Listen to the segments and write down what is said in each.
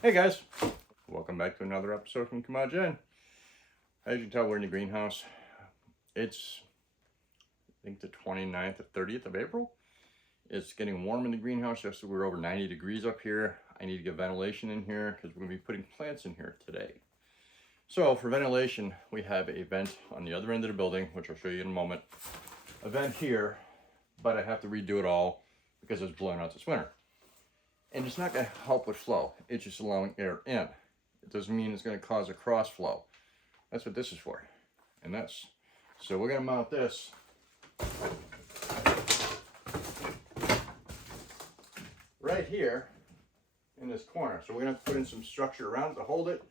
Hey guys, welcome back to another episode from Kamaj In. As you can tell, we're in the greenhouse. It's, I think, the 29th or 30th of April. It's getting warm in the greenhouse. Just we're over 90 degrees up here. I need to get ventilation in here because we're going to be putting plants in here today. So for ventilation, we have a vent on the other end of the building, which I'll show you in a moment. A vent here, but I have to redo it all because it's blowing out this winter. And it's not going to help with flow. It's just allowing air in. It doesn't mean it's going to cause a cross flow. That's what this is for. And that's, so we're going to mount this right here in this corner. So we're going to have to put in some structure around it to hold it.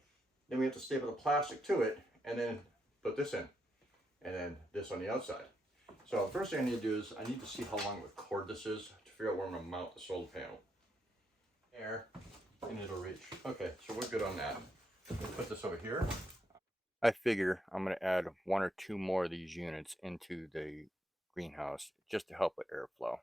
Then we have to staple the plastic to it and then put this in. And then this on the outside. So the first thing I need to do is I need to see how long of a cord this is to figure out where I'm going to mount the solar panel. Air, and it'll reach. Okay, so we're good on that. We'll put this over here. I figure I'm going to add one or two more of these units into the greenhouse just to help with airflow.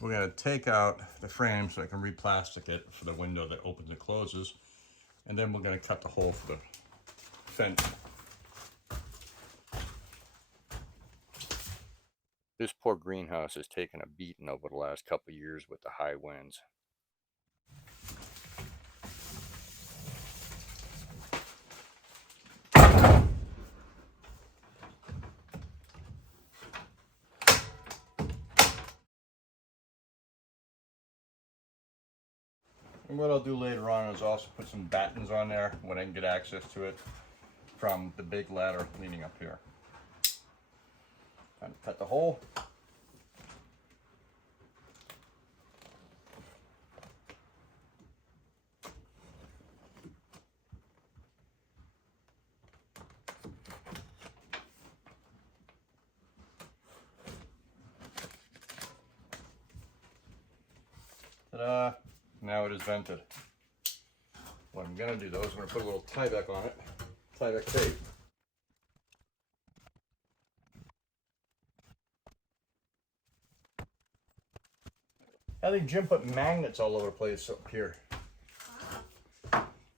We're going to take out the frame so I can re-plastic it for the window that opens and closes. And then we're going to cut the hole for the fence. This poor greenhouse has taken a beating over the last couple of years with the high winds. And what I'll do later on is also put some battens on there when I can get access to it from the big ladder leaning up here. Time to cut the hole. Ta-da! Now it is vented. What I'm going to do though is I'm going to put a little tie back on it, tie back tape. I think Jim put magnets all over the place up here.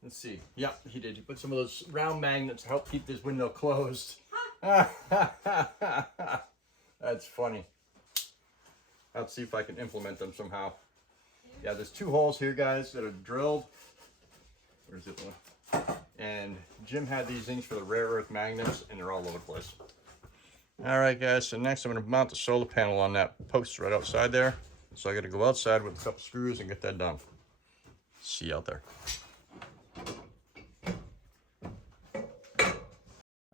Let's see. Yeah, he did. He put some of those round magnets to help keep this window closed. That's funny. I'll see if I can implement them somehow. Yeah, there's two holes here, guys, that are drilled. Where's it one? And Jim had these things for the rare earth magnets, and they're all over the place. All right, guys, so next I'm going to mount the solar panel on that post right outside there. So I got to go outside with a couple screws and get that done. See you out there.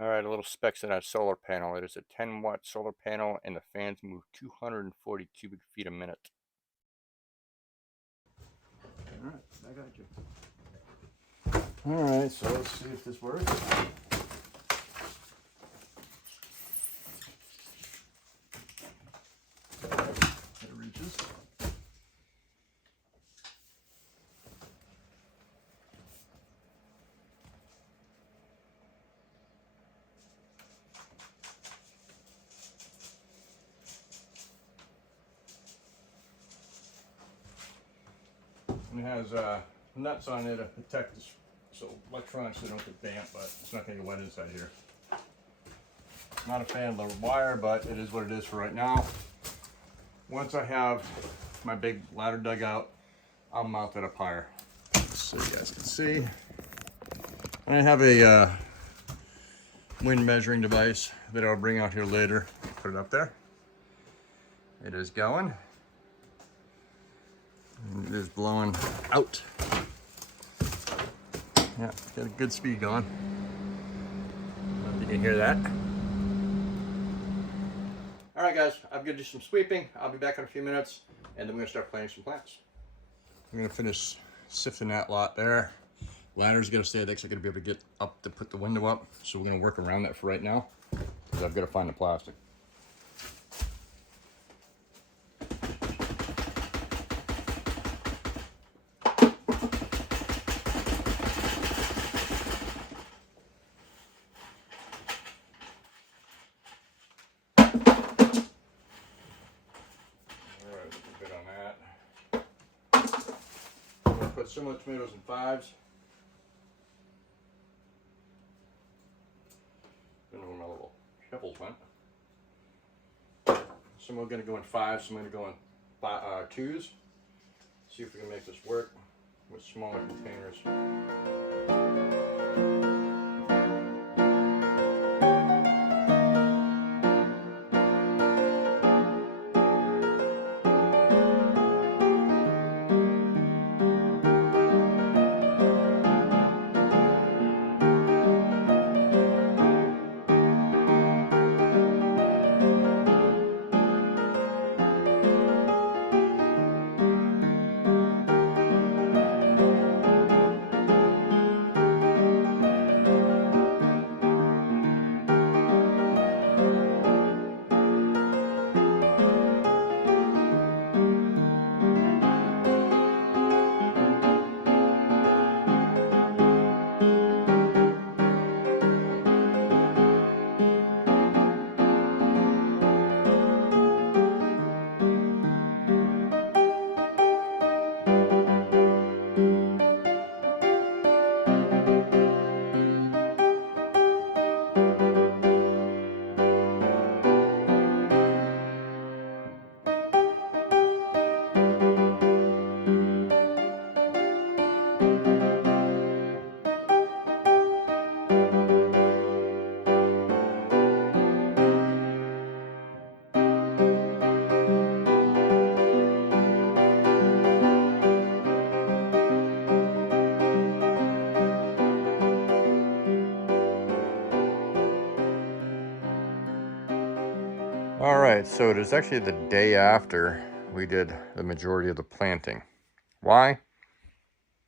All right, a little specs on that solar panel. It is a 10-watt solar panel, and the fans move 240 cubic feet a minute. All right, I got you. All right, so let's see if this works. It reaches. And it has nuts on it to protect this, so electronics so they don't get damp, but it's not going to get wet inside here. Not a fan of the wire, but it is what it is for right now. Once I have my big ladder dug out, I'll mount it up higher so you guys can see. And I have a wind measuring device that I'll bring out here later. Put it up there. It is going. It is blowing out. Yeah, got a good speed going. I don't know if you can hear that. All right, guys, I'm gonna do some sweeping. I'll be back in a few minutes, and then we're gonna start planting some plants. I'm gonna finish sifting that lot there. Ladder's gonna stay there because I'm gonna be able to get up to put the window up. So we're gonna work around that for right now, because I've got to find the plastic. some of the tomatoes in 5s. I don't know where my little shovels went. Some are going to go in 5s, some are going to go in 2s. See if we can make this work with smaller containers. Alright, so it is actually the day after we did the majority of the planting. Why?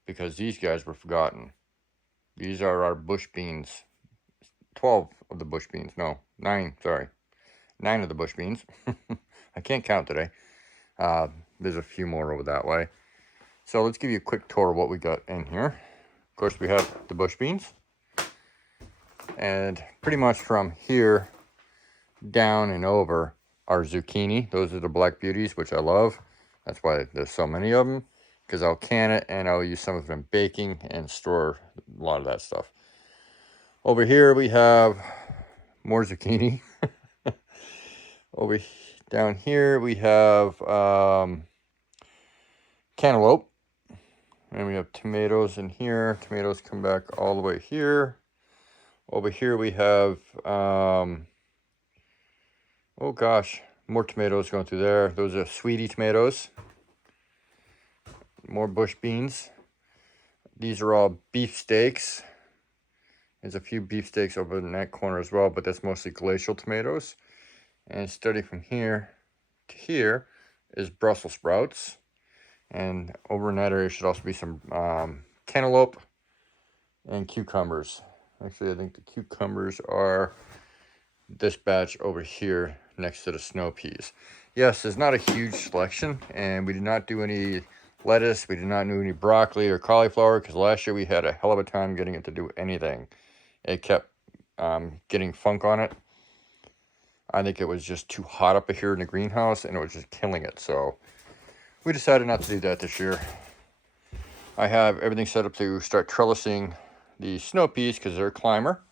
Because these guys were forgotten. These are our bush beans. 12 of the bush beans. No, 9, sorry. 9 of the bush beans. I can't count today. There's a few more over that way. So let's give you a quick tour of what we got in here. Of course, we have the bush beans. And pretty much from here down and over are zucchini. Those are the black beauties, which I love. That's why there's so many of them, because I'll can it and I'll use some of them in baking and store a lot of that stuff. Over here we have more zucchini. Down here we have cantaloupe, and we have tomatoes in here. Tomatoes come back all the way here. Over here we have oh gosh, more tomatoes going through there. Those are sweetie tomatoes. More bush beans. These are all beef steaks. There's a few beef steaks over in that corner as well, but that's mostly glacial tomatoes. And starting from here to here is Brussels sprouts. And over in that area should also be some cantaloupe and cucumbers. Actually, I think the cucumbers are this batch over here next to the snow peas. Yes, there's not a huge selection, and we did not do any lettuce. We did not do any broccoli or cauliflower, because last year we had a hell of a time getting it to do anything. It kept getting funk on it. I think it was just too hot up here in the greenhouse, and it was just killing it. So we decided not to do that this year. I have everything set up to start trellising the snow peas, because they're a climber.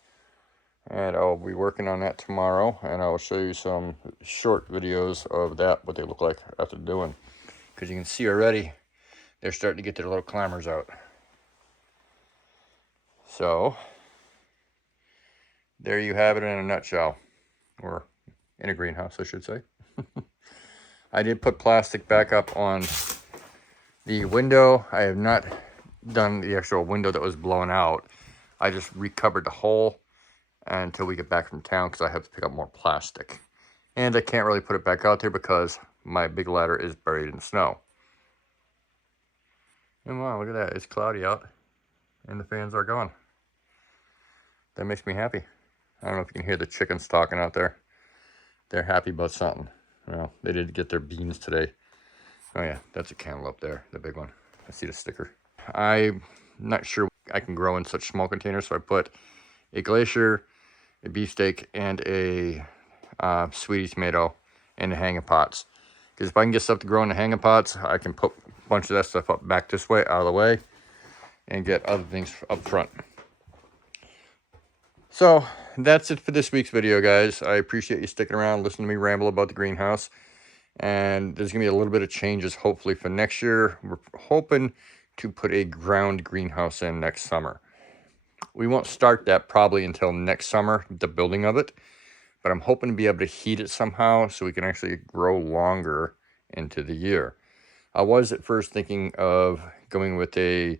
And I'll be working on that tomorrow, and I'll show you some short videos of that, what they look like after doing. Because you can see already, they're starting to get their little climbers out. So, there you have it in a nutshell. Or in a greenhouse, I should say. I did put plastic back up on the window. I have not done the actual window that was blown out. I just recovered the hole until we get back from town, because I have to pick up more plastic. And I can't really put it back out there because my big ladder is buried in snow. And wow, look at that. It's cloudy out and the fans are gone. That makes me happy. I don't know if you can hear the chickens talking out there. They're happy about something. Well, they did get their beans today. Oh yeah, that's a cantaloupe there, the big one. I see the sticker. I'm not sure I can grow in such small containers, so I put a glacier, a beefsteak, and a sweetie tomato in the hanging pots. Because if I can get stuff to grow in the hanging pots, I can put a bunch of that stuff up back this way, out of the way. and get other things up front. So that's it for this week's video, guys. I appreciate you sticking around, listening to me ramble about the greenhouse. And there's going to be a little bit of changes, hopefully, for next year. We're hoping to put a ground greenhouse in next summer. We won't start that probably until next summer, the building of it. But I'm hoping to be able to heat it somehow so we can actually grow longer into the year. I was at first thinking of going with a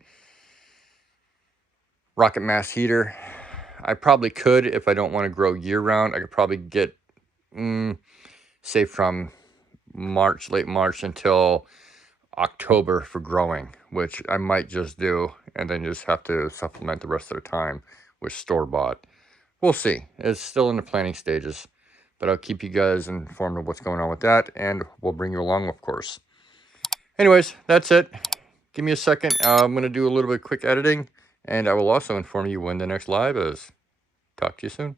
rocket mass heater. I probably could if I don't want to grow year-round. I could probably get, say, from March, late March until October for growing, which I might just do, and then just have to supplement the rest of the time with store-bought. We'll see. It's still in the planning stages, but I'll keep you guys informed of what's going on with that, and we'll bring you along, of course. Anyways, that's it. Give me a second. I'm going to do a little bit of quick editing, and I will also inform you when the next live is. Talk to you soon.